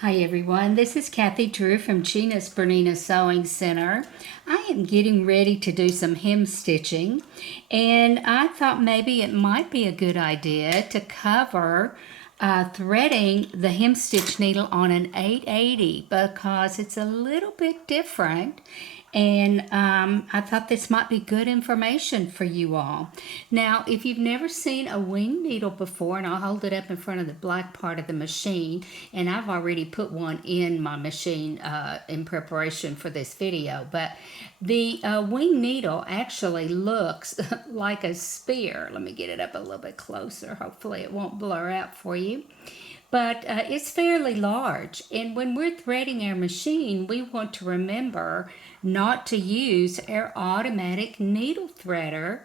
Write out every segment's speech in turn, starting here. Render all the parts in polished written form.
Hi everyone, this is Kathy Drew from Gina's Bernina Sewing Center. I am getting ready to do some hem stitching, and I thought maybe it might be a good idea to cover threading the hem stitch needle on an 880 because it's a little bit different, and I thought this might be good information for you all. Now, if you've never seen a wing needle before, and I'll hold it up in front of the black part of the machine, and I've already put one in my machine in preparation for this video, but the wing needle actually looks like a spear. Let me get it up a little bit closer. Hopefully it won't blur out for you. But it's fairly large, and when we're threading our machine, we want to remember not to use our automatic needle threader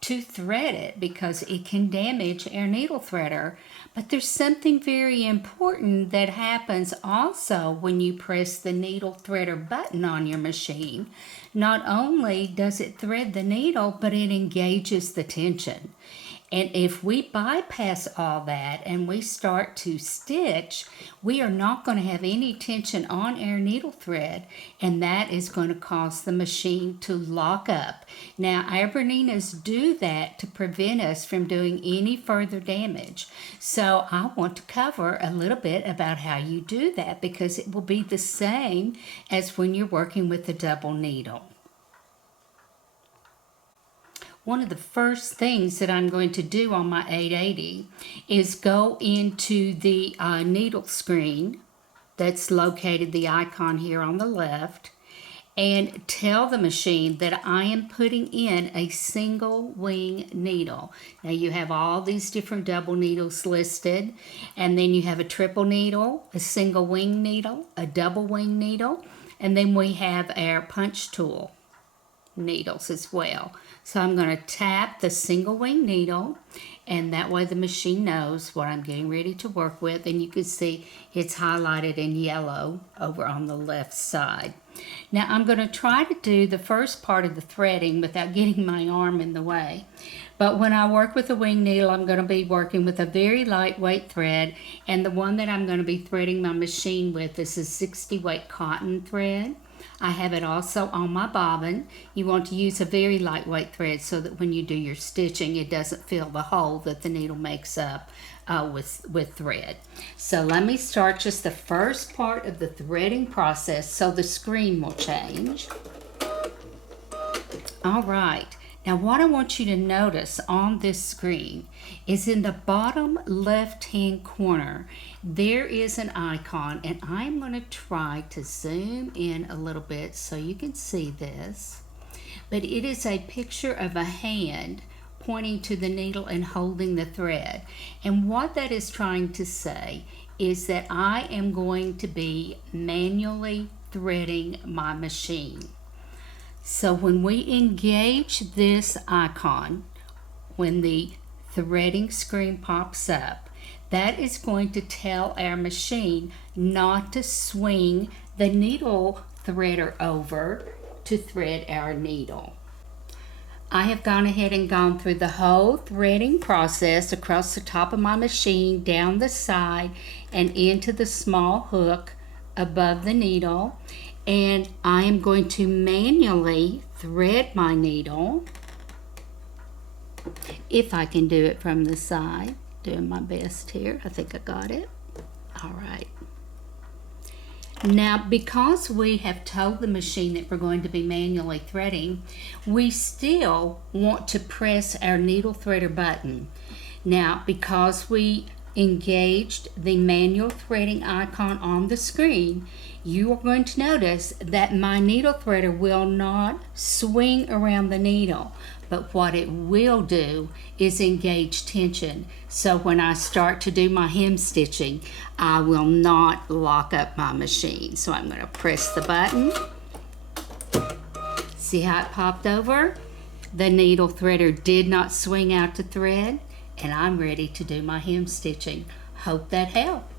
to thread it because it can damage our needle threader. But there's something very important that happens also when you press the needle threader button on your machine. Not only does it thread the needle, but it engages the tension. And if we bypass all that and we start to stitch, we are not going to have any tension on our needle thread, and that is going to cause the machine to lock up. Now, our Berninas do that to prevent us from doing any further damage. So I want to cover a little bit about how you do that because it will be the same as when you're working with a double needle. One of the first things that I'm going to do on my 880 is go into the needle screen that's located, the icon here on the left, and tell the machine that I am putting in a single wing needle. Now you have all these different double needles listed, and then you have a triple needle, a single wing needle, a double wing needle, and then we have our punch tool needles as well. So I'm going to tap the single wing needle, and that way the machine knows what I'm getting ready to work with, and you can see it's highlighted in yellow over on the left side. Now I'm going to try to do the first part of the threading without getting my arm in the way. But when I work with a wing needle, I'm going to be working with a very lightweight thread, and the one that I'm going to be threading my machine with is a 60 weight cotton thread. I have it also on my bobbin. You want to use a very lightweight thread so that when you do your stitching, it doesn't fill the hole that the needle makes up with thread. So let me start just the first part of the threading process so the screen will change. All right. Now what I want you to notice on this screen is in the bottom left-hand corner, there is an icon, and I'm going to try to zoom in a little bit so you can see this. But it is a picture of a hand pointing to the needle and holding the thread. And what that is trying to say is that I am going to be manually threading my machine. So when we engage this icon, when the threading screen pops up, that is going to tell our machine not to swing the needle threader over to thread our needle. I have gone ahead and gone through the whole threading process across the top of my machine, down the side, and into the small hook above the needle. And I am going to manually thread my needle, if I can do it from the side. Doing my best here. I think I got it. All right. Now, because we have told the machine that we're going to be manually threading, we still want to press our needle threader button. Now, because we engaged the manual threading icon on the screen, you are going to notice that my needle threader will not swing around the needle, but what it will do is engage tension. So when I start to do my hem stitching, I will not lock up my machine. So I'm going to press the button. See how it popped over? The needle threader did not swing out to thread, and I'm ready to do my hem stitching. Hope that helped.